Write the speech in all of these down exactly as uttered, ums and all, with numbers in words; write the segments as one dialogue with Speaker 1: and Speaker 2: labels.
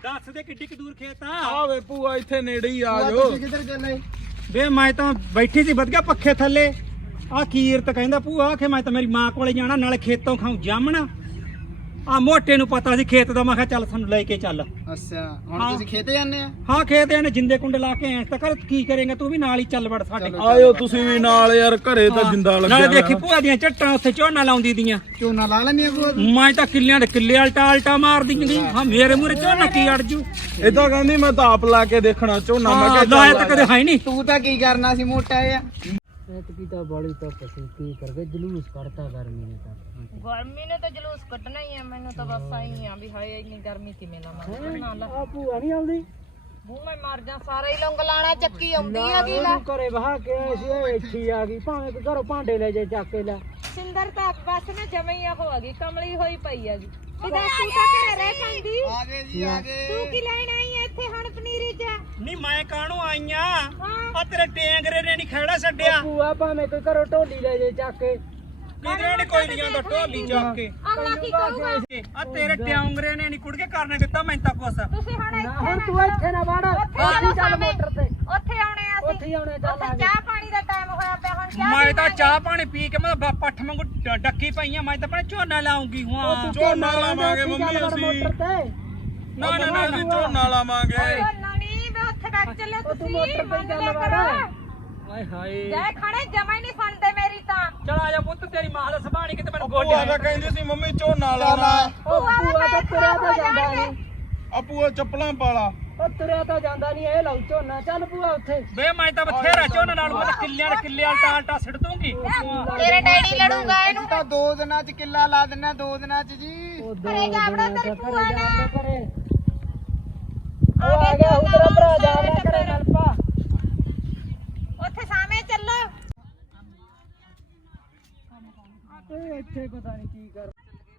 Speaker 1: ਦੱਸ ਦੇ ਕਿੱਡੀ ਕੁ ਦੂਰ ਖੇਤ ਆ
Speaker 2: ਆ ਵੇ ਭੂਆ ਇੱਥੇ ਨੇੜੇ ਹੀ ਆ ਜਾਓ।
Speaker 3: ਤੁਸੀਂ ਕਿੱਧਰ ਚੱਲੇ?
Speaker 1: ਵੇ ਮੈਂ ਤਾਂ ਬੈਠੀ ਸੀ ਵਧੀਆ ਪੱਖੇ ਥੱਲੇ ਆ ਕੀਰਤ ਕਹਿੰਦਾ ਭੂਆ ਆਖੇ ਮੈਂ ਤਾਂ ਮੇਰੀ ਮਾਂ ਕੋਲੇ ਜਾਣਾ ਨਾਲੇ ਖੇਤੋਂ ਖਾਉ ਜਾਮਣਾ ਆ ਮੋਟੇ ਨੂੰ ਪਤਾ ਸੀ ਖੇਤ ਦਾ ਮੈਂ ਕਿਹਾ ਚੱਲ ਸਾਨੂੰ ਲੈ ਕੇ ਚੱਲ
Speaker 3: ਅੱਛਾ ਹੁਣ
Speaker 1: ਹਾਂ।
Speaker 3: ਤੁਸੀਂ ਖੇਤੇ ਜਾਂਦੇ ਆ?
Speaker 1: ਹਾਂ ਖੇਤ ਇਹਨੇ ਜਿੰਦੇ ਕੁੰਡੇ ਲਾ ਕੇ ਐਂ ਤਾਂ ਕਰ ਕੀ ਕਰੇਗਾ ਤੂੰ ਵੀ ਨਾਲ ਹੀ ਚੱਲ ਵੜ ਸਾਡੇ
Speaker 2: ਆਇਓ ਤੁਸੀਂ ਵੀ ਨਾਲ ਯਾਰ ਘਰੇ ਤਾਂ ਜਿੰਦਾ ਲੱਗਿਆ
Speaker 1: ਨਾਲੇ ਦੇਖੀ ਭੂਆ ਦੀਆਂ ਝੱਟਾਂ ਉੱਥੇ ਝੋਨਾ ਲਾਉਂਦੀ ਦੀਆਂ
Speaker 3: ਝੋਨਾ ਲਾ ਲੈਣੀ ਆ ਭੂਆ?
Speaker 1: ਮੈਂ ਤਾਂ ਕਿੱਲਿਆਂ ਦੇ ਕਿੱਲੇ ਅਲਟਾ ਅਲਟਾ ਮਾਰਦੀ ਗੀ ਹਾਂ ਮੇਰੇ ਮੂਰੇ ਝੋਨਾ ਕੀ ਅੜ ਜੂ
Speaker 2: ਇਦਾਂ ਕਹਿੰਦੀ ਮੈਂ ਤਾਂ ਆਪ ਲਾ ਕੇ ਦੇਖਣਾ ਝੋਨਾ ਮੈਂ
Speaker 1: ਹਾਂ
Speaker 2: ਕਿਹਾ
Speaker 1: ਲਾਇਆ
Speaker 2: ਚੱਲ
Speaker 1: ਤਾਂ ਕਦੇ ਹੈ ਨਹੀਂ
Speaker 3: ਤੂੰ ਤਾਂ ਕੀ ਕਰਨਾ ਸੀ ਮੋਟਾ ਆ?
Speaker 4: की तो बड़ी तो पसी की करके जुलूस करता गर्मी ने तो
Speaker 5: गर्मी ने तो जुलूस कटना ही है मैंने तो बस आई नहीं आ भी हाय इतनी गर्मी किवें ला मैं ला
Speaker 4: आ भूआ नहीं आउंदी
Speaker 5: बू मैं मर जा सारे ही लंग लाना चक्की आउंदी है की ला
Speaker 4: करे बहा के ऐसी ਇੱਥੇ ਆ ਗਈ ਭਾਵੇਂ ਕਿ ਘਰੋਂ ਭਾਂਡੇ ਲੈ ਜਾ ਚੱਕ ਕੇ ਲੈ
Speaker 5: ਸਿੰਦਰ ਤਾਂ ਬਸ ਨਾ ਜਮਈਆ ਹੋ ਗਈ ਕਮਲੀ ਹੋਈ ਪਈ ਹੈਗੀ ਇਹਦਾ ਤੂੰ ਤਾਂ ਘਰੇ ਰਹਿ ਪੈਂਦੀ
Speaker 3: ਆ ਗਏ ਜੀ ਆ ਗਏ।
Speaker 5: ਤੂੰ ਕੀ ਲੈਣ ਆਈ ਐ ਇੱਥੇ ਹੁਣ ਪਨੀਰੀ ਚ
Speaker 1: ਨਹੀਂ ਮੈਂ ਕਾਹਨੂੰ ਆਈਆਂ ਆ ਤੇਰੇ ਟੇਂਗਰੇ ਨੇ ਨਹੀਂ ਖੜਾ ਛੱਡਿਆ
Speaker 4: ਭੂਆ ਭਾਵੇਂ ਕੋਈ ਘਰੋਂ ਢੋਲੀ ਲੈ ਜਾ ਚੱਕ ਕੇ
Speaker 1: ਕਿਧਰੇ ਨੇ ਕੋਈ ਨਹੀਂ ਜਾਂਦਾ ਢੋਲੀ ਚੱਕ ਕੇ
Speaker 5: ਅਗਲਾ ਕੀ ਕਹੂਗਾ
Speaker 1: ਆ ਤੇਰੇ ਟੇਂਗਰੇ ਨੇ ਨਹੀਂ ਕੁੜ ਕੇ ਕਰਨੇ ਦਿੱਤਾ ਮੈਂ ਤਾਂ ਕੁਛ
Speaker 5: ਤੁਸੀਂ ਹੁਣ ਇੱਥੇ
Speaker 4: ਹੁਣ ਤੂੰ ਇੱਥੇ ਨਾ ਵੜ ਉੱਥੇ ਚੱਲ ਮੋਟਰ ਤੇ
Speaker 5: ਉੱਥੇ ਆਉਣੇ ਆ
Speaker 4: ਉੱਥੇ ਹੀ ਆਉਣੇ ਚੱਲ ਆ
Speaker 5: ਉੱਥੇ ਚਾਹ ਪਾਣੀ ਦਾ ਟਾਈਮ ਹੋਇਆ ਪਿਆ ਹੁਣ ਚਾਹ
Speaker 1: ਮੈਂ ਤਾਂ ਚਾਹ ਪਾਣੀ ਪੀ ਕੇ ਮੈਂ ਤਾਂ ਪੱਠ ਵਾਂਗੂ ਡ- ਡੱਕੀ ਪਈਆਂ ਮੈਂ ਤਾਂ ਆਪਣੇ ਝੋਨਾ ਲਾਉਂਗੀ ਹਾਂ
Speaker 2: ਝੋਨਾ ਲਾਵਾਂਗੇ ਮੰਮੀ ਅਸੀਂ
Speaker 4: ਮੋਟਰ ਤੇ
Speaker 2: ਨਾ ਨਾ ਨਾ ਅਸੀਂ ਝੋਨਾ ਲਾਵਾਂਗੇ
Speaker 5: ਨਹੀਂ ਮੈਂ ਉੱਥੇ ਬੈਠ ਚੱਲੇ
Speaker 4: ਤੂੰ
Speaker 5: ਤੁਸੀਂ
Speaker 4: ਮੋਟਰ ਤੇ
Speaker 5: ਮੰਨ
Speaker 4: ਚੱਲ
Speaker 5: ਲਿਆ
Speaker 4: ਵੜ
Speaker 5: ਕਰੋ।
Speaker 1: ਹਾਏ ਹਾਏ
Speaker 5: ਜੈ ਖੜੇ ਜਮਾ ਹੀ ਨਹੀਂ ਸੁਣਦੇ ਮੇਰੀ ਤਾਂ
Speaker 1: ਚਲ ਆ ਜਾ ਪੁੱਤ ਤੇਰੀ ਮਾਂ ਦਾ ਸਬਾਣੀ ਕਿਤੇ ਮੈਨੂੰ
Speaker 2: ਭੂਆ
Speaker 1: ਗੋਡਿਆਂ
Speaker 2: ਤਾਂ ਕਹਿੰਦੀ ਸੀ ਮੰਮੀ ਝੋਨਾ ਲਾਣਾ
Speaker 4: ਉਹ ਭੂਆ ਤਾਂ ਤੁਰਿਆ ਤਾਂ ਜਾਂਦਾ ਨਹੀਂ
Speaker 2: ਆ ਭੂਆ ਚੱਪਲਾਂ ਪਾਲਾ
Speaker 4: ਉਹ ਤੁਰਿਆ ਤਾਂ ਜਾਂਦਾ ਨਹੀਂ ਇਹ ਲਾਉ ਝੋਨਾ ਚੱਲ ਭੂਆ ਉੱਥੇ
Speaker 1: ਵੇ ਮੈਂ ਤਾਂ ਬਥੇਰਾ ਝੋਨਾ ਨਾਲ ਮੈਂ ਤਾਂ ਕਿੱਲਿਆਂ ਦੇ ਕਿੱਲੇ ਆਲਟਾ ਆਲਟਾ ਸਿੱਟ ਦੂੰਗੀ
Speaker 5: ਤੇਰੇ ਡੈਡੀ ਲੜੂਗਾ ਇਹਨੂੰ
Speaker 3: ਤਾਂ ਦੋ ਦਿਨਾਂ ਚ ਕਿੱਲਾ ਲਾ ਦਿੰਨਾ ਦੋ ਦਿਨਾਂ ਚ ਜੀ।
Speaker 4: ਉਹ ਦੋ
Speaker 5: ਘਰੇ ਜਾਵੜਾ ਤੇਰੀ ਭੂਆ ਨੇ
Speaker 4: ਕਰੇ ਉਹ ਆ ਗਿਆ ਉਧਰ ਭਰਾ ਜਾ ਰਿਹਾ ਕਰੇ ਨਾਲ ਪਾ
Speaker 5: ਉੱਥੇ ਸਾਵੇਂ ਚੱਲੋ
Speaker 4: ਇਹ ਇੱਥੇ ਪਤਾ ਨਹੀਂ ਕੀ ਕਰ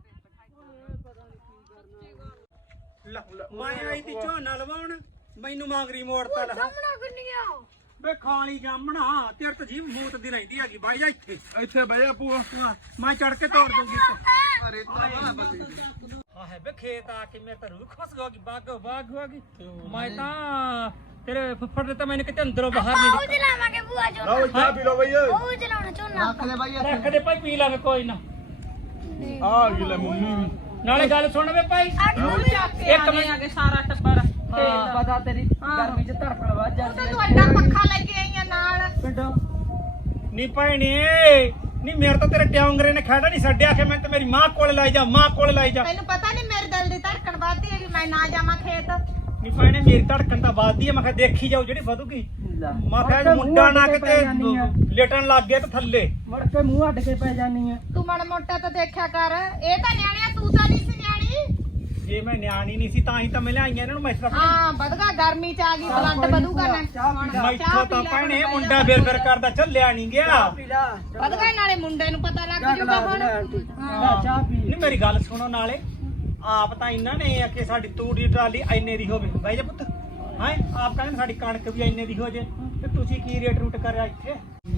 Speaker 1: ਮੈਂ ਆਈ ਤੀ ਝੋਨਾ ਲਵਾਉਣ ਮੈਨੂੰ ਮੰਗਰੀ ਮੋੜਤਾ ਲਾ
Speaker 5: ਸਾਹਮਣਾ ਗੁੰਨੀਆਂ
Speaker 1: ਵੇ ਖਾਲੀ ਜਾਮਣਾ ਤੇਰੇ ਤਾਂ ਜੀਭ ਮੂਤ ਦੀ ਰਹਿੰਦੀ ਹੈਗੀ ਬਾਈ ਜਾ ਇੱਥੇ
Speaker 2: ਇੱਥੇ ਬਹਿ ਜਾ ਭੂਆ
Speaker 1: ਹਾਂ, ਮੈਂ ਚੜ ਕੇ ਤੋੜ ਦੂੰਗੀ
Speaker 3: ਅਰੇ ਤਾਂ ਬਤੇ
Speaker 1: ਹਾਂ ਹੈ ਵੇ ਖੇਤ ਆ ਕੇ ਮੇਰੇ ਤਾਂ ਰੂਹ ਖੁਸ਼ ਹੋ ਗਈ ਬਾਗ ਬਾਗ ਹੋ ਗਈ ਮੈਂ ਤਾਂ ਤੇਰੇ ਫੁੱਫੜ ਦੇ ਤਾਂ ਮੈਨੂੰ ਕਿਤੇ ਅੰਦਰੋਂ ਬਾਹਰ ਨਹੀਂ
Speaker 5: ਉਹ ਜਲਾਵਾਂਗੇ ਭੂਆ ਜੋ
Speaker 2: ਲਓ ਚਾਹ ਪੀ ਲਓ ਬਈ
Speaker 5: ਉਹ ਜਲਾਉਣਾ ਝੋਨਾ
Speaker 3: ਰੱਖ ਦੇ ਬਾਈ ਇੱਥੇ।
Speaker 1: ਰੱਖ ਦੇ ਭਾਈ ਪੀ ਲਾਂਗੇ ਕੋਈ ਨਾ
Speaker 2: ਆ ਗਈ ਲੈ ਮੰਮੀ ਵੀ
Speaker 1: ਨਾਲੇ ਗੱਲ ਸੁਣ ਵੇ ਭਾਈ
Speaker 5: ਇੱਕ ਮਿੰਟ ਆਗੇ ਸਾਰਾ ਟੱਬਰ
Speaker 4: ਹਾਂ ਪਤਾ ਤੇਰੀ ਗਰਮੀ ਚ ਧੜਕਣ ਵੱਜ ਜਾਂਦੀ
Speaker 5: ਤੂੰ ਐਡਾ ਪੱਖਾ ਲੈ ਕੇ ਆਈ ਆ ਨਾਲ
Speaker 4: ਪਿੰਡੋਂ
Speaker 1: ਨਹੀਂ ਭੈਣੇ ਨਹੀਂ ਮੇਰੇ ਤਾਂ ਤੇਰੇ ਟਿਆਂਗਰੇ ਨੇ ਖੜਾ ਨਹੀਂ ਛੱਡਿਆ ਕਿ ਮੈਂ ਤਾਂ ਮੇਰੀ ਮਾਂ ਕੋਲ ਲੈ ਜਾ ਮਾਂ ਕੋਲ ਲੈ ਜਾ
Speaker 5: ਤੈਨੂੰ ਪਤਾ ਨਹੀਂ ਮੇਰੇ ਦਿਲ ਦੀ ਧੜਕਣ ਵੱਧਦੀ ਹੈ ਵੀ ਮੈਂ ਨਾ ਜਾਵਾਂ ਖੇਤ
Speaker 1: ਨਹੀਂ ਭੈਣੇ ਮੇਰੀ ਧੜਕਣ ਤਾਂ ਵੱਧਦੀ ਹੈ ਮੈਂ ਕਿਹਾ ਦੇਖੀ ਜਾਓ ਜਿਹੜੀ ਵਧੂਗੀ ਮੈਂ ਕਿਹਾ ਮੁੰਡਾ ਨਾ ਕਿਤੇ ਲੇਟਣ ਲੱਗ ਗਿਆ ਤੇ ਥੱਲੇ
Speaker 4: ਮੁੜ ਕੇ ਮੂੰਹ ਅੱਡ ਕੇ ਪੈ ਜਾਨੀ ਆ
Speaker 5: ਤੂੰ ਮਾੜਾ ਮੋਟਾ ਤਾਂ ਦੇਖਿਆ ਕਰ ਇਹ ਤਾਂ ਨਿਆਣਿਆ ਤੂੰ ਤਾਂ ਨਹੀਂ ਸੀ ਨਿਆਣੀ
Speaker 1: ਜੇ ਮੈਂ ਨਿਆਣੀ ਨਹੀਂ ਸੀ ਤਾਂ ਹੀ ਤਾਂ ਮੈਂ ਲਿਆਈਆਂ ਇਹਨਾਂ ਨੂੰ ਮੈਂ ਤਾਂ
Speaker 5: ਹਾਂ ਵਧਗਾ ਗਰਮੀ ਚ ਆ ਗਈ ਬਲੰਟ ਵਧੂਗਾ ਨਾ
Speaker 1: ਮੈਥੋਂ ਤਾਂ ਭੈਣੇ ਮੁੰਡਾ ਬੇਰ ਬੇਰ ਕਰਦਾ ਚੱਲਿਆ ਨਹੀਂ ਗਿਆ
Speaker 4: ਪੀ ਲਾ
Speaker 5: ਵਧਗਾ ਨਾਲੇ ਮੁੰਡੇ ਨੂੰ ਪਤਾ ਲੱਗ ਜੂਗਾ ਹੁਣ
Speaker 4: ਹਾਂ ਚਾਹ ਪੀ
Speaker 1: ਨਹੀਂ ਮੇਰੀ ਗੱਲ ਸੁਣੋ ਨਾਲੇ ਆਪ ਤਾਂ ਇਹਨਾਂ ਨੇ ਆਖੇ ਸਾਡੀ ਤੂੜੀ ਟਰਾਲੀ ਇੰਨੇ ਦੀ ਹੋਵੇ ਬਾਈ ਜੀ ਪੁੱਤ ਹਾਂ ਆਪ ਕਹਿੰਦੇ ਸਾਡੀ ਕਣਕ ਵੀ ਇੰਨੇ ਦੀ ਹੋ ਜੇ ਤੇ ਤੁਸੀਂ ਕੀ ਰੇਟ ਰੂਟ ਕਰਿਆ ਇੱਥੇ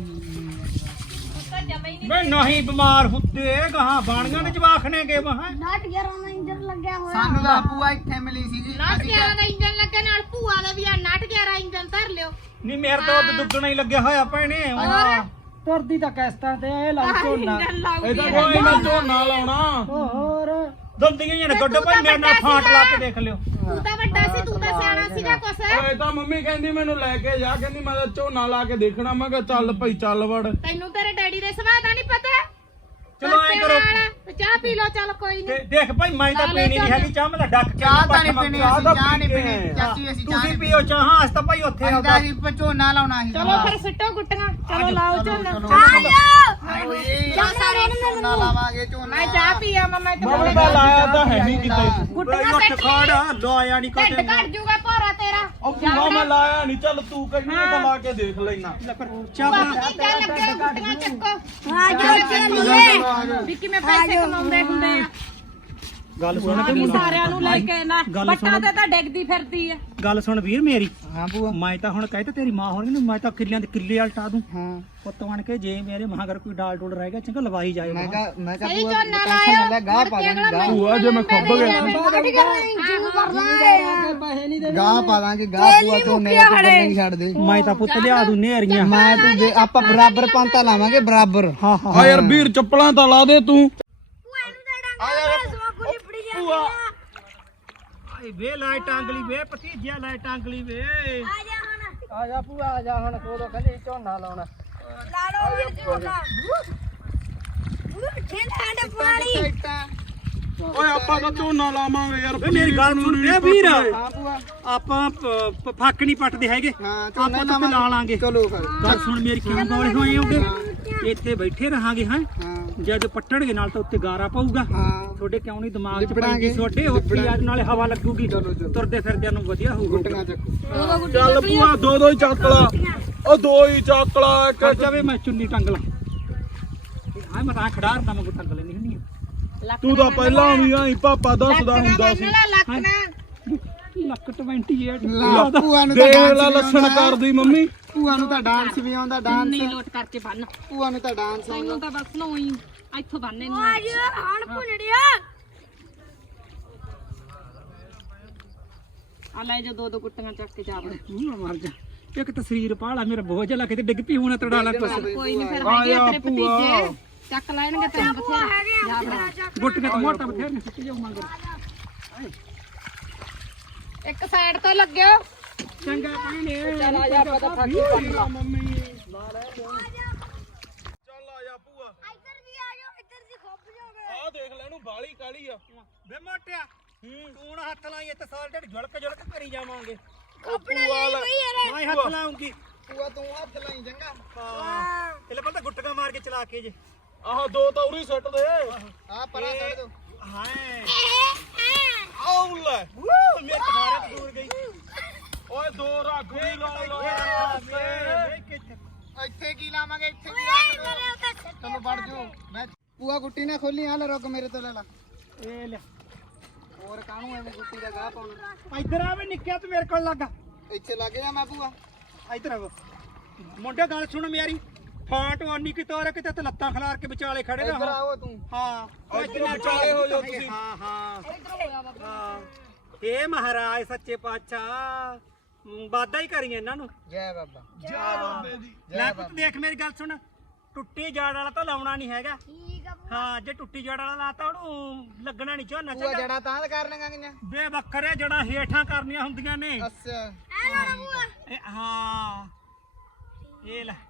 Speaker 5: ਤਾਂ ਜਮਾ ਹੀ ਨਹੀਂ
Speaker 1: ਮੈਂ ਨਹੀਂ ਬਿਮਾਰ ਹੁੰਦੇ ਗਾਹਾਂ ਬਾਣੀਆਂ ਦੇ ਜਵਾਖ ਨੇ ਗਏ ਵਾਹਾਂ
Speaker 5: ਨਾਟ ਗਿਆਰਾਂ ਦਾ ਇੰਜਨ ਲੱਗਿਆ ਹੋਇਆ
Speaker 3: ਸਾਨੂੰ ਤਾਂ ਭੂਆ ਇੱਥੇ ਮਿਲੀ ਸੀ ਜੀ।
Speaker 5: ਨਾਟ
Speaker 3: ਅਸੀਂ
Speaker 5: ਗਿਆਰਾਂ ਦਾ ਇੰਜਨ ਲੱਗੇ ਨਾਲ ਭੂਆ ਦਾ ਵੀ ਆ ਨਾਟ ਗਿਆਰਾਂ ਇੰਜਨ ਧਰ ਲਿਓ
Speaker 1: ਨਹੀਂ ਮੇਰੇ ਤਾਂ ਉਹ ਦੁੱਗਣਾ ਹੀ ਲੱਗਿਆ ਹੋਇਆ ਭੈਣੇ
Speaker 5: ਹੋਰ
Speaker 4: ਤੁਰਦੀ ਤਾਂ ਕਿਸ਼ਤਾਂ ਤੇ ਇਹ ਲਾਉ ਝੋਨਾ
Speaker 5: ਇੰਜਨ ਲਾਉਗੀ
Speaker 2: ਇਹਦਾ ਕੋਈ ਨਾ ਝੋਨਾ ਲਾਉਣਾ
Speaker 4: ਉਹ ਹੋਰ
Speaker 1: ਦੰਦੀਆਂ ਹੀ ਨੇ ਗੱਡੋ ਭਾਈ ਮੇਰੇ ਨਾਲ ਫਾਂਟ ਲਾ ਕੇ ਦੇਖ ਲਿਓ
Speaker 5: ਤੂੰ ਤਾਂ ਵੱਡਾ ਸੀ ਤੂੰ ਤਾਂ ਸਿਆਣਾ ਸੀਗਾ ਕੁਛ
Speaker 2: ਓਏ ਤਾਂ ਮੰਮੀ ਕਹਿੰਦੀ ਮੈਨੂੰ ਲੈ ਕੇ ਜਾ ਕਹਿੰਦੀ ਮੈਂ ਤਾਂ ਝੋਨਾ ਲਾ ਕੇ ਦੇਖਣਾ ਮੈਂ ਕਿਹਾ ਚੱਲ ਭਾਈ ਚੱਲ ਵੜ
Speaker 5: ਤੈਨੂੰ ਤੇਰੇ ਡੈਡੀ ਦੇ ਸੁਭਾਅ ਦਾ ਨਹੀਂ ਪਤਾ
Speaker 1: ਚਲੋ ਐਂ ਕਰੋ
Speaker 5: ਤੇ ਚਾਹ ਪੀ ਲਓ ਚੱਲ ਕੋਈ
Speaker 1: ਤੇ
Speaker 5: ਨਹੀਂ
Speaker 1: ਦੇਖ ਭਾਈ ਮੈਂ ਤਾਂ ਪੀਣੀ ਨਹੀਂ ਹੈਗੀ ਚਾਹ ਮੈਂ ਤਾਂ ਡੱਕ ਕੇ
Speaker 3: ਚਾਹ ਤਾਂ ਨਹੀਂ
Speaker 1: ਪੱਟ
Speaker 3: ਪੀਣੀ
Speaker 1: ਚਾਹ
Speaker 3: ਅਸੀਂ
Speaker 1: ਤਾਂ
Speaker 3: ਚਾਹ ਨਹੀਂ
Speaker 1: ਪੀ ਕੇ
Speaker 3: ਪੀਣੀ
Speaker 1: ਆਏ।
Speaker 3: ਚਾਚੀ ਅਸੀਂ ਚਾਹ
Speaker 1: ਤੁਸੀਂ
Speaker 3: ਨਹੀਂ
Speaker 1: ਪੀਓ ਚਾਹ ਹਾਂ ਅਸੀਂ ਤਾਂ ਭਾਈ ਉੱਥੇ
Speaker 3: ਅਸੀਂ
Speaker 1: ਆਉਂਦਾ
Speaker 3: ਤਾਂ ਅਸੀਂ ਝੋਨਾ ਲਾਉਣਾ ਸੀ
Speaker 5: ਚਲੋ ਫਿਰ ਸਿੱਟੋ ਗੁੱਟੀਆਂ ਚਲੋ ਲਾਓ ਝੋਨਾ
Speaker 3: ਝੋਨਾ ਲਾਵਾਂਗੇ ਝੋਨਾ
Speaker 5: ਮੈਂ ਚਾਹ ਪੀਆ ਮੈਂ ਤੇ
Speaker 2: ਮੈਂ ਤਾਂ ਲਾਇਆ ਤਾਂ ਹੈ ਨਹੀਂ ਕਿਤੇ
Speaker 5: ਗੁੱਟੀਆਂ
Speaker 1: ਉੱਠ
Speaker 5: ਸਿੱਟ
Speaker 1: ਖੜ ਲਾਇਆ ਨਹੀਂ
Speaker 5: ਢਿੱਡ
Speaker 1: ਕੋਤੇ
Speaker 5: ਘੜ ਜੂਗਾ ਭੋਰਾ ਤੇਰਾ
Speaker 2: ਉਹ ਭੂਆ ਮੈਂ ਲਾਇਆ ਨਹੀਂ ਚੱਲ ਤੂੰ ਕਹਿੰਦੀ ਆ ਤਾਂ ਲਾ ਕੇ ਦੇਖ ਲੈਣਾ
Speaker 1: ਚਾਹ
Speaker 5: ਬਾਕੀ ਜਾ ਲੱਗੇ ਗੁੱਟੀਆਂ ਚੱਕੋ ਆ ਜਾ ਵੀ ਕਿਵੇਂ ਪੈਸੇ ਕਮਾਉਂਦੇ ਹੁੰਦੇ ਆ
Speaker 1: ਗੱਲ ਸੁਣ
Speaker 5: ਆ ਵੀ ਸਾਰਿਆਂ ਨੂੰ ਲੈ ਕੇ ਨਾ
Speaker 1: ਗੱਲ
Speaker 5: ਬੱਟਾ
Speaker 1: ਸੁਣ।
Speaker 5: ਤੇ ਤਾਂ ਡਿੱਗਦੀ ਫਿਰਦੀ ਆ
Speaker 1: ਗੱਲ ਸੁਣ ਵੀਰ ਮੇਰੀ
Speaker 3: ਹਾਂ ਭੂਆ
Speaker 1: ਮੈਂ ਤਾਂ ਹੁਣ ਕਹਿ ਤਾ ਤੇਰੀ ਮਾਂ ਹੋਣੀ ਨੂੰ ਮੈਂ ਤਾਂ ਕਿੱਲਿਆਂ ਦੇ ਕਿੱਲੇ ਅਲਟਾ ਦੂੰ
Speaker 3: ਹਾਂ
Speaker 1: ਪੁੱਤ ਬਣ ਕੇ ਜੇ ਮੇਰੇ ਮਹਾਂਗਰ ਕੋਈ ਡਾਲ ਡੋਲ ਰਹਿ ਗਿਆ ਚੰਗਾ ਲਵਾਈ ਜਾਏ
Speaker 3: ਮੈਂ ਕਹਾ ਮੈਂ ਕਹਾ
Speaker 5: ਸਹੀ
Speaker 3: ਭੂਆ
Speaker 5: ਝੋਨਾ
Speaker 3: ਟੈਨਸ਼ਨ ਨਾ ਲੈ
Speaker 5: ਲਾਇਆ
Speaker 3: ਗਾਹ ਪਾ ਦਾਂਗੇ ਗਾਹ
Speaker 2: ਭੂਆ ਜੇ ਮੈਂ ਖੁੱਬ ਗਿਆ
Speaker 5: ਜਿੰਮ ਕਰਦਾ
Speaker 4: ਦੇਣੀ
Speaker 3: ਗਾਹ ਪਾ ਦਾਂਗੇ ਗਾਹ ਪੂਆ ਝੋਨੇ ਦਾ ਤੂੰ ਨਹੀਂ ਛੱਡ ਦੇ
Speaker 1: ਮੈਂ ਤਾਂ ਪੁੱਤ ਲਿਆ ਦੂੰ ਨੇਰੀਆਂ
Speaker 3: ਮੈਂ ਤੂੰ ਦੇ- ਆਪਾਂ ਬਰਾਬਰ ਪੰਤਾ ਲਾਵਾਂਗੇ ਬਰਾਬਰ
Speaker 1: ਹਾਂ ਹਾਂ
Speaker 2: ਆ ਯਾਰ ਵੀਰ ਚੱਪਲਾਂ ਤਾਂ ਲਾ ਦੇ ਤੂੰ
Speaker 1: ਆਏ ਵੇ ਲਾਈ ਟਾਂਗਲੀ ਵੇ ਭਤੀਜਿਆ ਲਾਈ ਟਾਂਗਲੀ ਵੇ
Speaker 4: ਆ ਜਾ ਭੂਆ ਆ ਜਾ ਹੁਣ ਕੋਦੋਂ ਕਹਿੰਦੀ ਝੋਨਾ ਲਾਉਣਾ
Speaker 2: ਓਏ ਆਪਾਂ ਤਾਂ ਝੋਨਾ ਲਾਵਾਂਗੇ ਯਾਰ
Speaker 1: ਵੇ ਮੇਰੀ ਗੱਲ ਸੁਣ ਵੇ ਵੀਰ
Speaker 3: ਹਾਂ ਪੂਆ
Speaker 1: ਆਪਾਂ ਪ- ਪ- ਫੱਕ ਨਹੀਂ ਪੱਟਦੇ ਹੈਗੇ
Speaker 3: ਹਾਂ
Speaker 1: ਆਪਾਂ
Speaker 3: ਝੋਨਾ
Speaker 1: ਤਾਂ ਲਾ ਲਾਂਗੇ
Speaker 3: ਚਲੋ ਫਿਰ
Speaker 1: ਗੱਲ ਸੁਣ ਮੇਰੀ ਕਿਉਂ ਗੌਲੇ ਹੋਏ ਹੋਗੇ ਇੱਥੇ ਬੈਠੇ ਰਹਾਂਗੇ ਹਾਂ
Speaker 3: ਹਾਂ
Speaker 1: ਜਦ ਪੱਟਣਗੇ ਨਾਲ ਤਾਂ ਉੱਤੇ ਗਾਰਾ ਪਊਗਾ
Speaker 3: ਹਾਂ
Speaker 1: ਤੁਹਾਡੇ ਕਿਉਂ ਨਹੀਂ ਦਿਮਾਗ 'ਚ
Speaker 3: ਲਿਬੜਾਂਗੇ,
Speaker 1: ਪੈਂਦੀ ਤੁਹਾਡੇ ਉੱਥੇ ਅੱਜ ਨਾਲੇ ਹਵਾ ਲੱਗੂਗੀ
Speaker 3: ਚਲੋ, ਚਲੋ।
Speaker 1: ਤੁਰਦੇ ਫਿਰਦਿਆਂ ਨੂੰ ਵਧੀਆ ਹੋਊਗਾ
Speaker 3: ਗੁੱਟੀਆਂ ਚੱਕੋ
Speaker 2: ਚੱਲ ਭੂਆ ਦੋ ਦੋ ਹੀ ਚੱਕ ਲਾ ਉਹ ਦੋ ਹੀ ਚੱਕ ਲਾ ਇੱਕ
Speaker 1: ਕਰ ਜਾਵੇ ਮੈਂ ਚੁੰਨੀ ਟੰਗ ਲਾ ਹਾਂ ਮੈਂ ਤਾਂ ਖੜਾਰਦਾ ਮੈਂ ਕੋ ਟੰਗ ਲੈਣੀ ਹੁੰਦੀ ਆ
Speaker 2: ਤੂੰ ਤਾਂ ਪਹਿਲਾਂ ਵੀ ਆਈ ਪਾਪਾ ਦੱਸਦਾ ਹੁੰਦਾ ਸੀ
Speaker 5: ਲੱਕ ਨਾ
Speaker 1: ਲੱਕ ਅਠਾਈ
Speaker 3: ਲਾ ਪੂਆ ਨੂੰ ਤਾਂ
Speaker 2: ਦੇਖ
Speaker 3: ਡਾਂਸ
Speaker 2: ਲਾ
Speaker 3: ਵੀ
Speaker 2: ਲੱਛਣ
Speaker 3: ਆਉਂਦਾ।
Speaker 2: ਕਰਦੀ ਮੰਮੀ
Speaker 3: ਭੂਆ ਨੂੰ ਤਾਂ ਡਾਂਸ ਵੀ ਆਉਂਦਾ ਡਾਂਸ
Speaker 5: ਨਹੀਂ ਲੋਟ ਕਰਕੇ ਬੰਨ
Speaker 3: ਭੂਆ ਨੂੰ ਤਾਂ ਡਾਂਸ ਆਉਂਦਾ
Speaker 5: ਤੈਨੂੰ ਤਾਂ ਬਸ ਨੂੰ ਹੀ ਇੱਥੋਂ ਬੰਨੇ ਨੂੰ
Speaker 6: ਆ ਜੀ ਹਣ ਭੁੰਡੜਿਆ
Speaker 5: ਆ ਲੈ ਜਾ ਦੋ ਦੋ ਗੁੱਟੀਆਂ ਚੱਕ ਕੇ ਜਾ ਵੜ
Speaker 1: ਮੂੰਹ ਮਰ ਜਾ ਇੱਕ ਤਾਂ ਸਰੀਰ ਪਾਲਾ ਮੇਰਾ ਬਹੁਤ ਜਿਹਾ ਕਿਤੇ ਡਿੱਗ ਪਈ ਹੋਣਾ ਤੜਾ ਲਾ ਕੁਛ
Speaker 5: ਕੋਈ ਨਹੀਂ ਫਿਰ
Speaker 2: ਆ
Speaker 5: ਹੈਗੇ
Speaker 2: ਜਾ
Speaker 5: ਤੇਰੇ
Speaker 2: ਭੂਆ।
Speaker 5: ਭਤੀਜੇ ਚੱਕ ਲੈਣਗੇ ਤੈਨੂੰ ਬਥੇਰਾ ਜਾ ਵੜ
Speaker 1: ਗੁੱਟ ਕੇ ਮੋਟਾ ਬਥੇਰ ਨਹੀਂ ਸੁੱਟ ਜਾਊ ਮੰਗਰ
Speaker 5: ਇੱਕ ਸਾਈਡ ਤੋਂ ਲੱਗਿਓ
Speaker 1: ਚੰਗਾ ਪਾਣੀ
Speaker 4: ਚੱਲ ਆ ਜਾ ਪਤਾ ਥੱਕ ਪਾ
Speaker 2: ਮੰਮੀ ਲਾ ਲੈ ਚੱਲ ਆ ਜਾ ਭੂਆ
Speaker 6: ਇੱਧਰ ਵੀ ਆ ਜਾਓ ਇੱਧਰ ਦੀ ਖੁੱਬ ਜਾਓਗੇ
Speaker 2: ਆ ਦੇਖ ਲੈ ਇਹਨੂੰ ਬਾਲੀ ਕਾਲੀ ਆ
Speaker 1: ਵੇ ਮੋਟਿਆ ਤੂੰ ਨਾ ਹੱਥ ਲਾਈ ਇੱਥੇ ਸਾਲ ਢੱਡ ਜੁਲਕ ਜੁਲਕ ਕਰੀ ਜਾਵਾਂਗੇ
Speaker 6: ਖੋਪਣਾ ਲਈ ਬਈ ਯਾਰ
Speaker 1: ਮੈਂ ਹੱਥ ਲਾਉਂਗੀ
Speaker 3: ਭੂਆ ਤੂੰ ਹੱਥ ਲਾਈ ਚੰਗਾ
Speaker 1: ਹਾਂ ਇਹਲੇ ਬੰਦਾ ਗੁੱਟਗਾ ਮਾਰ ਕੇ ਚਲਾ ਕੇ ਜੇ
Speaker 2: ਆਹ ਦੋ ਤਾਂ ਉਰੀ ਸੁੱਟ ਦੇ
Speaker 3: ਆ ਪਰਾਂ ਛੱਡ ਦੋ
Speaker 1: ਹਾਏ
Speaker 2: ਆਉ ਲੈ
Speaker 1: ਵੂ ਮੇਰੇ ਸਾਰੇ ਤੋਂ ਦੂਰ ਗਈ
Speaker 2: ਓਏ ਦੋ ਰੱਖ ਵੀ ਲਾ ਲਾ
Speaker 3: ਇੱਥੇ ਕੀ ਲਾਵਾਂਗੇ ਇੱਥੇ ਕੀ ਲਾ ਚਲੋ ਵੜ ਜਾਓ ਮੈਂ ਭੂਆ ਗੁੱਟੀ ਨਾ ਖੋਲੀ ਆ ਲੈ ਰੁਕ ਮੇਰੇ ਤੋਂ ਲੈ ਲਾ
Speaker 1: ਇਹ ਲੈ
Speaker 3: ਹੋਰ ਕਾਹਨੂੰ ਐਵੇਂ ਗੁੱਟੀ ਦਾ ਗਾਹ ਪਾਉਣਾ
Speaker 1: ਇੱਧਰ ਆਵੇ ਨਿੱਕਿਆ ਤੂੰ ਮੇਰੇ ਕੋਲ ਲੱਗਾ
Speaker 3: ਇੱਥੇ ਲੱਗ ਜਾ ਮੈਂ ਭੂਆ
Speaker 1: ਇੱਧਰ ਆਵੋ ਮੁੰਡੇ ਗੱਲ ਸੁਣ ਮੇਰੀ ਫਾਂਟ ਵਾਨੀ ਕਿ ਤੋਰ ਕਿਤੇ ਤੇ ਲੱਤਾਂ ਖਿਲਾਰ ਕੇ ਵਿਚਾਲੇ ਖੜੇ
Speaker 3: ਇੱਧਰ
Speaker 1: ਰਹੋ
Speaker 3: ਆਓ ਤੂੰ
Speaker 1: ਹਾਂ ਉਹ
Speaker 2: ਇੱਧਰ ਵਿਚਾਲੇ ਹੋ ਜਾਓ ਤੁਸੀਂ।
Speaker 1: ਹਾਂ ਹਾਂ ਹਾਂ ਇਹ ਮਹਾਰਾਜ ਸੱਚੇ ਪਾਤਸ਼ਾਹ ਵਾਦਾ ਹੀ ਕਰੀ ਇਹਨਾਂ ਨੂੰ
Speaker 3: ਜੈ ਬਾਬਾ
Speaker 2: ਜਾ ਬਾਬੇ ਦੀ
Speaker 1: ਲੈ ਪੁੱਤ ਦੇਖ ਮੇਰੀ ਗੱਲ ਸੁਣ ਟੁੱਟੀ ਜੜ ਵਾਲਾ ਤਾਂ ਲਾਉਣਾ ਨਹੀਂ ਹੈਗਾ
Speaker 6: ਠੀਕ ਆ
Speaker 1: ਹਾਂ ਜੇ ਟੁੱਟੀ ਜੜ ਵਾਲਾ ਲਾਤਾ ਉਹਨੂੰ ਲੱਗਣਾ ਨਹੀਂ ਝੋਨਾ
Speaker 3: ਭੂਆ
Speaker 1: ਚੰਗਾ
Speaker 3: ਜੜਾ ਤਾਂ ਕਰਨੀਆਂ ਗਈਆਂ
Speaker 1: ਬੇ ਬੱਕਰੇ ਜੜਾਂ ਹੇਠਾਂ ਕਰਨੀਆਂ ਹੁੰਦੀਆਂ ਨੇ
Speaker 3: ਅੱਛਾ
Speaker 6: ਐ ਨਾ ਬੂਆ
Speaker 1: ਇਹ ਹਾਂ ਇਹ ਲੈ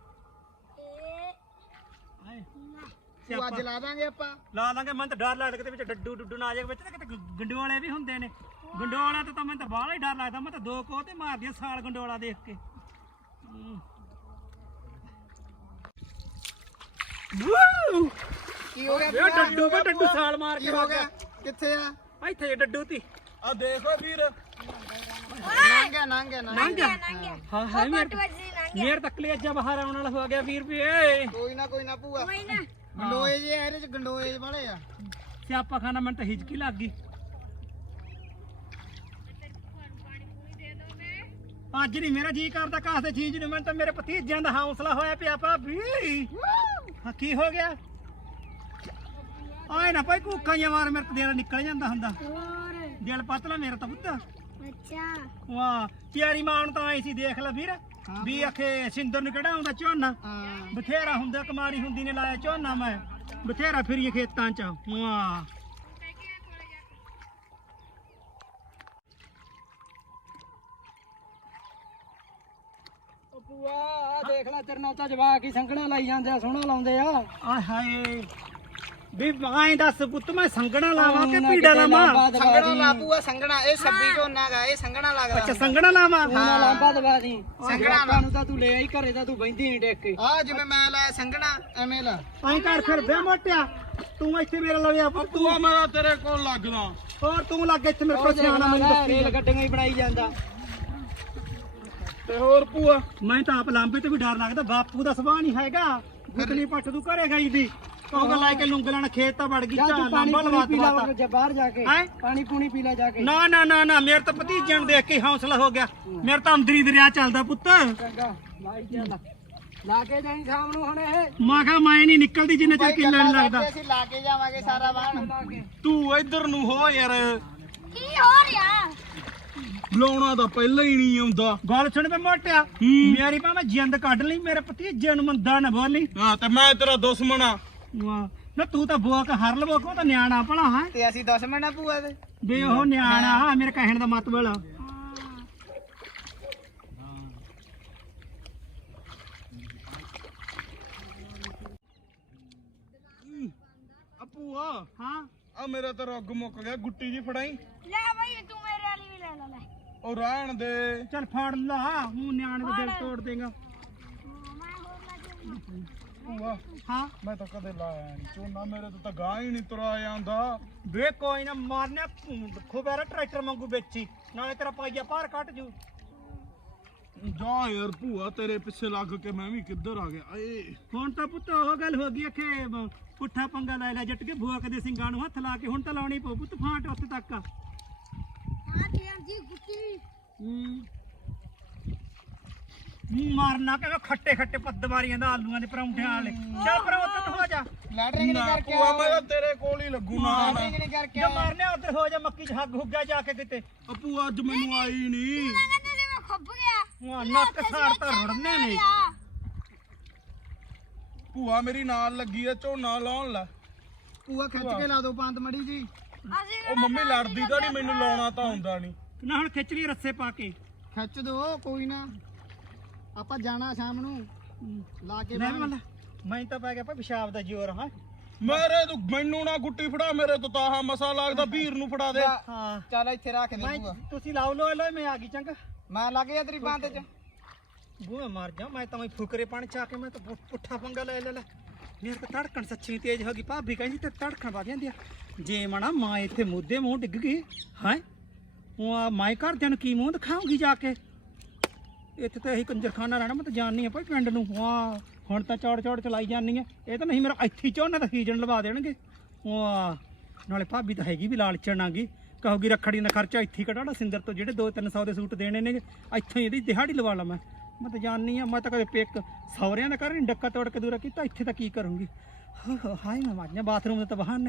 Speaker 1: ਹਾਏ
Speaker 3: ਭੂਆ ਅੱਜ ਲਾ ਦਾਂਗੇ ਆਪਾਂ
Speaker 1: ਲਾ ਦਾਂਗੇ ਮੈਨੂੰ ਤਾਂ ਡਰ ਲੱਗਦਾ ਕਿਤੇ ਵਿੱਚ ਡੱਡੂ ਡੁੱਡੂ ਨਾ ਆ ਜਾਏ ਵਿੱਚ ਨਾ ਕਿਤੇ ਗੰਡੋਲੇ ਵੀ ਹੁੰਦੇ ਨੇ ਗੰਡੋਲਿਆਂ ਤੋਂ ਤਾਂ ਮੈਨੂੰ ਤਾਂ ਬਾਹਲਾ ਹੀ ਡਰ ਲੱਗਦਾ ਮੈਂ ਤਾਂ ਦੋ ਕੋਹ ਤੇ ਮਾਰਦੀ ਆ ਸਾਲ ਗੰਡੋਲਾ ਦੇਖ ਕੇ ਹੂੰ। ਵੂ!
Speaker 3: ਕੀ ਹੋ ਗਿਆ
Speaker 1: ਇਹ ਡੱਡੂ ਵੇ ਡੱਡੂ ਸਾਲ ਮਾਰ
Speaker 3: ਕੀ
Speaker 1: ਕੇ
Speaker 3: ਹੋ
Speaker 1: ਹੋ
Speaker 3: ਗਿਆ ਕਿੱਥੇ ਆ
Speaker 1: ਗਿਆ ਇੱਥੇ ਜੇ ਡੱਡੂ ਤੀ
Speaker 2: ਆ ਦੇਖ ਓਏ ਵੀਰ
Speaker 3: ਲੰਘ ਗਿਆ ਲੰਘ ਗਿਆ ਲੰਘ
Speaker 1: ਲੰਘ ਗਿਆ
Speaker 6: ਨੰਗਿਆ
Speaker 1: ਹਾਂ ਹਾਂ ਮੇਰੇ
Speaker 6: ਵੱਜੀ ਨੰਗਿਆ
Speaker 1: ਮੇਰੇ ਤੱਕ ਲਈ ਅੱਜਾ ਬਾਹਰ ਆਉਣ ਵਾਲਾ ਹੋ ਗਿਆ ਵੀਰ ਵੀ ਏ
Speaker 3: ਕੋਈ ਨਾ ਕੋਈ ਨਾ ਭੂਆ
Speaker 6: ਕੋਈ ਨਾ
Speaker 3: ਗੰਡੋਏ ਜੇ ਆ, ਇਹਦੇ ਚ ਗੰਡੋਏ ਵਾਲੇ ਆ
Speaker 1: ਸਿਆਪਾ ਖਾਨਾ ਮੈਨੂੰ ਤਾਂ ਹਿਜਕੀ ਲੱਗ ਗਈ ਅੱਜ ਨਹੀਂ ਮੇਰਾ ਜੀ ਕਰਦਾ ਕਾਸੇ ਚੀਜ਼ ਨੂੰ ਮੈਨੂੰ ਤਾਂ ਮੇਰੇ ਭਤੀਜਿਆਂ ਦਾ ਹੌਸਲਾ ਹੋਇਆ ਪਿਆ ਭਾਬੀ ਹਾਂ ਕੀ ਹੋ ਗਿਆ ਆਏ ਨਾ ਭਾਈ ਕੂਕਾਂ ਜਿਹਾ ਮਾਰ ਮੇਰੇ ਤੋਂ ਦੇਰ ਨਿਕਲ ਜਾਂਦਾ ਹੁੰਦਾ
Speaker 6: ਹੋਰ
Speaker 1: ਦਿਲ ਪਤਲਾ ਮੇਰਾ ਤਾਂ ਪੁੱਤ
Speaker 6: ਅੱਛਾ
Speaker 1: ਵਾਹ ਪਿਆਰੀ ਮਾਂ ਨੂੰ ਤਾਂ ਆਈ ਸੀ ਦੇਖ ਲੈ ਵੀਰ ਵੀ ਅਖੇ ਸਿੰਦਰ ਨੂੰ ਕਿਹੜਾ ਆਉਂਦਾ ਝੋਨਾ
Speaker 3: ਹਾਂ
Speaker 1: ਬਥੇਰਾ ਹੁੰਦਾ ਕੁਮਾਰੀ ਹੁੰਦੀ ਨੇ ਲਾਇਆ ਝੋਨਾ ਮੈਂ ਬਥੇਰਾ ਫਿਰੀਏ ਖੇਤਾਂ 'ਚ ਵਾਹ
Speaker 4: ਉਹ ਭੂਆ ਆ ਦੇਖ ਲੈ ਤੇਰੇ ਨਾਲ ਤਾਂ ਜਵਾਕ ਹੀ ਸੰਘਣਾ ਲਾਈ ਜਾਂਦੇ ਆ ਸੋਹਣਾ ਲਾਉਂਦੇ ਆ
Speaker 1: ਆਏ ਹਾਏ ਵੀ ਐਂ ਦੱਸ ਪੁੱਤ ਮੈਂ ਸੰਗਣਾ ਲਾਵਾਂ ਕਿ ਪੀੜਾ ਲਾਵਾਂ
Speaker 3: ਸੰਗਣਾ ਲਾ ਭੂਆ ਸੰਗਣਾ ਇਹ ਛੱਬੀ ਝੋਨਾ ਗਾ ਇਹ ਸੰਗਣਾ ਲੱਗਦਾ
Speaker 1: ਅੱਛਾ ਸੰਗਣਾ ਲਾਵਾਂ
Speaker 4: ਸੋਹਣਾ ਲਾਂਬਾ ਦਵਾ ਦੀ
Speaker 3: ਸੰਘਣਾ
Speaker 4: ਜਵਾਕਾਂ ਨੂੰ ਤਾਂ ਤੂੰ ਲੈ ਆਈ ਘਰੇ ਤਾਂ ਤੂੰ ਬੈਂਦੀ ਨਹੀਂ ਟੇਕ ਕੇ
Speaker 3: ਆ ਜਿਵੇਂ ਮੈਂ ਲਾਇਆ ਸੰਗਣਾ ਐਵੇਂ ਲਾ
Speaker 1: ਐਂ ਕਰ ਫਿਰ ਬੇ ਮੋਟਿਆ ਤੂੰ ਇੱਥੇ ਮੇਰੇ ਲਵੇ ਆ
Speaker 2: ਤੂੰ ਆ ਮੇਰਾ ਤੇਰੇ ਕੋਲ ਲੱਗਦਾ
Speaker 1: ਹੋਰ ਤੂੰ ਲੱਗ ਇੱਥੇ ਮੇਰੇ ਕੋਲ ਸਿਆਣਾ ਮੈਨੂੰ ਦੱਸੀ
Speaker 4: ਰੇਲ ਗੱਡੀਆਂ ਹੀ ਬਣਾਈ ਜਾਂਦਾ
Speaker 2: ਤੇ ਹੋਰ ਭੂਆ
Speaker 1: ਮੈਂ ਤਾਂ ਆਪ ਲਾਂਬੇ ਤੇ ਵੀ ਡਰ ਲੱਗਦਾ ਬਾਪੂ ਦਾ ਸੁਭਾਅ ਨਹੀਂ ਹੈਗਾ ਗੁੱਤਲੀ ਪੱਟ ਤੂੰ ਘਰੇ ਗਈ ਦੀ ਕਹੂਗਾ ਲੈ ਕੇ ਲੁੰਗਲਾਂ ਖੇਤ ਤਾਂ ਵੜ ਗਈ
Speaker 4: ਜਾ
Speaker 1: ਝਾਲ
Speaker 4: ਤੂੰ ਪਾਣੀ
Speaker 1: ਲਾਂਬਾ ਲਵਾ
Speaker 4: ਪੂਣੀ ਪੀ ਲਾ
Speaker 1: ਦਵਾਤਾ
Speaker 4: ਜਾ ਬਾਹਰ ਜਾ ਕੇ
Speaker 1: ਹੈਂ?
Speaker 4: ਪਾਣੀ ਪੂਣੀ ਪੀ ਲਾ ਜਾ ਕੇ
Speaker 1: ਨਾ ਨਾ ਨਾ ਨਾ ਮੇਰੇ ਤਾਂ ਭਤੀਜਿਆਂ ਨੂੰ ਦੇਖ ਕੇ ਹੀ ਹੌਸਲਾ ਹੋ ਗਿਆ ਮੇਰੇ ਤਾਂ ਅੰਦਰੀ ਦਰਿਆ ਚੱਲਦਾ ਪੁੱਤ
Speaker 4: ਚੰਗਾ ਲਾਈ ਚੱਲ ਲਾ ਕੇ ਜਾਈ ਸ਼ਾਮ ਨੂੰ ਹੁਣ ਇਹ
Speaker 1: ਮੈਂ ਕਿਹਾ ਮੈਂ ਨਹੀਂ ਨਿਕਲਦੀ ਜਿੰਨੇ ਚਿਰ ਕਿੱਲਾ ਨਹੀਂ ਲੱਗਦਾ
Speaker 3: ਅਸੀਂ ਲਾ ਕੇ ਜਾਵਾਂਗੇ ਸਾਰਾ ਵਾਹਣ
Speaker 4: ਲਾ ਕੇ
Speaker 2: ਤੂੰ ਇੱਧਰ ਨੂੰ ਹੋ ਯਾਰ
Speaker 6: ਕੀ ਹੋ ਰਿਹਾ
Speaker 2: ਲਾਉਣਾ ਤਾਂ ਪਹਿਲਾਂ ਹੀ ਨਹੀਂ ਆਉਂਦਾ।
Speaker 1: ਗੱਲ ਸੁਣ ਵੇ ਮੋਟਿਆ, ਮੇਰੀ ਭਾਵੇਂ ਜਿੰਦ ਕੱਢ ਲਈ, ਮੇਰੇ ਭਤੀਜੇ ਨੂੰ ਮੰਦਾ ਨਾ ਬੋਲੀ।
Speaker 2: ਹਾਂ ਤੇ ਮੈਂ ਤੇਰਾ ਦੁਸ਼ਮਣ ਆ।
Speaker 1: ਵਾਹ ਨਾ ਤੂੰ ਤਾਂ ਬੋਕ ਹਰ ਲਵੋ ਕੋ ਤਾਂ ਨਿਆਣਾ ਭਲਾ ਹੈ
Speaker 3: ਤੇ ਅਸੀਂ ਦੁਸ਼ਮਣ ਆ ਭੂਆ ਦੇ।
Speaker 1: ਵੇ ਉਹ ਨਿਆਣਾ ਮੇਰੇ ਕਹਿਣ ਦਾ ਮਤਲਬ ਆ।
Speaker 2: ਆ ਭੂਆ
Speaker 1: ਹਾਂ
Speaker 2: ਆ ਮੇਰਾ ਤਾਂ ਰੁੱਗ ਮੁੱਕ ਗਿਆ, ਗੁੱਟੀ ਜੀ ਫੜਾਈ।
Speaker 6: ਲੈ ਬਈ ਤੂੰ ਮੇਰੇ ਵਾਲੀ ਵੀ ਲੈ ਲੈ ਲੈ
Speaker 2: ਉਹ ਰਹਿਣ ਦੇ।
Speaker 1: ਚੱਲ ਫੜ ਲਾ, ਹੂੰ ਨਿਆਣੇ ਦਾ ਦਿਲ ਤੋੜ ਦੇਗਾ।
Speaker 6: ਮੈਂ ਹੋਰ ਲੈ ਜਾਊਂਗੀ।
Speaker 2: ਭੂਆ
Speaker 1: ਹਾਂ
Speaker 2: ਮੈਂ ਤਾਂ ਕਦੇ ਲਾਇਆ ਨਹੀਂ ਝੋਨਾ, ਮੇਰੇ ਤੋਂ ਤਾਂ ਗਾਂ ਹੀ ਨਹੀਂ ਤੁਰਿਆ ਜਾਂਦਾ।
Speaker 1: ਵੇ ਕੋਈ ਨਾ ਮਾਰਨਾ ਖੁਬੇਰਾ ਟਰੈਕਟਰ ਵਾਂਗੂ ਵੇਚੀ, ਨਾਲੇ ਤੇਰਾ ਪਾਈਆ ਭਾਰ ਕੱਟ ਜੂ।
Speaker 2: ਜਾ ਯਾਰ ਭੂਆ, ਤੇਰੇ ਪਿੱਛੇ ਲੱਗ ਕੇ ਮੈਂ ਵੀ ਕਿੱਧਰ ਆ ਗਿਆ। ਏ
Speaker 1: ਹੁਣ ਤਾਂ ਪੁੱਤ ਉਹ ਗੱਲ ਹੋ ਗਈ ਕਿ ਪੁੱਠਾ ਪੰਗਾ ਲੈ ਲੈ ਜੱਟ ਕੇ ਭੂਆ ਕਦੇ ਸਿੰਘਾਂ ਨੂੰ ਹੱਥ ਲਾ ਕੇ ਹੁਣ ਤਾਂ ਲਾਉਣੀ ਪਊ ਪੁੱਤ ਫਾਂਟ ਉੱਥੇ ਤੱਕ।
Speaker 6: ਹਾਂ ਧਿਆਨ ਜੀ ਗੁੱਟੀ
Speaker 1: ਹੂੰ ਮੂੰਹ ਮਾਰਨਾ ਕਿ ਖੱਟੇ ਖੱਟੇ ਪੱਦ ਮਾਰੀਆਂ ਦਾ ਆਲੂਆਂ ਦੇ ਪਰੌਂਠਿਆਂ ਵਾਲੇ। ਚੱਲ ਪਰ ਉੱਧਰ ਹੋ ਜਾ,
Speaker 3: ਲੈਟਰਿੰਗ
Speaker 2: ਨਾ
Speaker 3: ਨਹੀਂ ਕਰਕੇ
Speaker 2: ਭੂਆ ਮੈਂ ਤਾਂ ਤੇਰੇ ਕੋਲ ਹੀ ਲੱਗੂ ਨਾ।
Speaker 3: ਲੈਟਰਿੰਗ ਨਹੀਂ ਕਰਕੇ
Speaker 1: ਜੇ ਮਾਰਨੇ ਉੱਧਰ ਹੋ ਜਾ, ਮੱਕੀ ਚ ਹੱਗ ਹੁੱਗਾ ਜਾ ਕੇ ਕਿਤੇ।
Speaker 2: ਆ ਭੂਆ ਅੱਜ ਮੈਨੂੰ ਆਈ ਨਹੀਂ।
Speaker 6: ਕਹਿੰਦਾ ਸੀ ਮੈਂ ਖੁੱਭ ਗਿਆ
Speaker 1: ਹਾਂ ਨੱਕ ਸਾੜ ਤਾਂ ਰੁੜਨੇ ਨੇ।
Speaker 2: ਭੂਆ ਮੇਰੀ ਨਾਲ ਲੱਗੀ ਐ ਝੋਨਾ ਲਾਉਣ ਲੈ।
Speaker 3: ਭੂਆ ਖਿੱਚ ਕੇ ਲਾ ਦੋ ਪੰਤ ਮੜੀ ਜੀ।
Speaker 6: ਅਸੀਂ
Speaker 2: ਉਹ ਮੰਮੀ ਲੜਦੀ ਤਾਂ ਨਹੀਂ, ਮੈਨੂੰ ਲਾਉਣਾ ਤਾਂ ਹੁੰਦਾ ਨਹੀਂ।
Speaker 1: ਨਾ ਹੁਣ ਖਿੱਚ ਲਈ ਰੱਸੇ ਪਾ ਕੇ।
Speaker 3: ਖਿੱਚ ਦੋ ਕੋਈ ਨਾ, ਆਪਾਂ ਜਾਣਾ ਸ਼ਾਮ ਨੂੰ ਲਾ ਕੇ
Speaker 1: ਲੈ
Speaker 3: ਬਾਹਰ।
Speaker 1: ਮੱਲਾ ਮੈਂ ਤਾਂ ਪੈ ਗਿਆ ਭਾਈ ਪਿਸ਼ਾਬ ਦਾ ਜ਼ੋਰ। ਹਾਂ
Speaker 2: ਮੇਰੇ ਤੋਂ ਮੈਨੂੰ ਨਾ ਗੁੱਟੀ ਫੜਾ, ਮੇਰੇ ਤੋਂ ਤਾਂ ਆਹ ਮਸਾ ਲੱਗਦਾ, ਵੀਰ ਨੂੰ ਫੜਾ ਦੇ।
Speaker 1: ਹਾਂ
Speaker 3: ਚੱਲ ਇੱਥੇ ਰੱਖ ਦੇ
Speaker 1: ਮੈਂ
Speaker 3: ਭੂਆ।
Speaker 1: ਤੁਸੀਂ ਲਾਓ ਲੋ ਲੋ ਮੈਂ ਆ ਗਈ ਚੰਗਾ।
Speaker 3: ਮੈਂ ਲੱਗ ਗਿਆ ਤੇਰੀ ਪੰਤ ਚ।
Speaker 1: ਬੂਹਾ ਮਾਰ ਜਾ, ਮੈਂ ਤਾਂ ਮੈਂ ਫੁਕਰੇ ਪਾਣੀ ਚਾ ਕੇ ਮੈਂ ਤਾਂ ਪੁ- ਪੁੱਠਾ ਪੰਗਾ ਲੈ ਲੈ ਲੈ। ਮੇਰੇ ਤਾਂ ਧੜਕਣ ਸੱਚੀ ਤੇਜ਼ ਹੋ ਗਈ, ਭਾਬੀ ਕਹਿੰਦੀ ਤੇ ਧੜਕਣ ਵਧ ਜਾਂਦੀ ਆ। ਜੇ ਮਣਾ ਮਾਂ ਇੱਥੇ ਮੁੱਦੇ ਮੂੰਹ ਡਿੱਗ ਗਈ ਹੈ, ਉਹ ਆ ਮਾਈ ਘਰਦਿਆਂ ਨੂੰ ਕੀ ਮੂੰਹ ਦਿਖਾਉਂਗੀ ਜਾ ਕੇ। ਇੱਥੇ ਤਾਂ ਇਹੀ ਕੰਜਰਖਾਨਾ ਰਹਿਣਾ, ਮੈਂ ਤਾਂ ਜਾਣਨੀ ਆ ਭਾਈ ਪਿੰਡ ਨੂੰ। ਵਾਹ ਹੁਣ ਤਾਂ ਚੌੜ ਚੌੜ ਚਲਾਈ ਜਾਨੀ ਆ। ਇਹ ਤਾਂ ਨਹੀਂ ਮੇਰਾ ਇੱਥੇ ਹੀ ਝੋਨਾ ਦਾ ਸੀਜ਼ਨ ਲਵਾ ਦੇਣਗੇ। ਵਾਹ ਨਾਲੇ ਭਾਬੀ ਤਾਂ ਹੈਗੀ ਵੀ ਲਾਲਚਣ ਆ ਗਈ, ਕਹੂਗੀ ਰੱਖੜੀ ਦਾ ਖਰਚਾ ਇੱਥੇ ਹੀ ਕਢਾੜਾ ਸਿੰਦਰ ਤੋਂ, ਜਿਹੜੇ ਦੋ ਤਿੰਨ ਸੌ ਦੇ ਸੂਟ ਦੇਣੇ ਨੇ ਇੱਥੋਂ ਹੀ ਇਹਦੀ ਦਿਹਾੜੀ ਲਵਾ ਲਾ। ਮੈਂ ਮੈਂ ਤਾਂ ਜਾਣਨੀ ਆ, ਮੈਂ ਤਾਂ ਕਦੇ ਪਿੱਕ ਸਹੁਰਿਆਂ ਦਾ ਘਰ ਨਹੀਂ ਡੱਕਾ ਤੋੜ ਕੇ ਦੂਰਾ ਕੀਤਾ, ਇੱਥੇ ਤਾਂ ਕੀ ਕਰੂੰਗੀ। ਹਾਏ ਮੈਂ ਮਾਰਨਾ ਬਾਥਰੂਮ ਦਾ ਤਾਂ ਬਹਾਨਾ।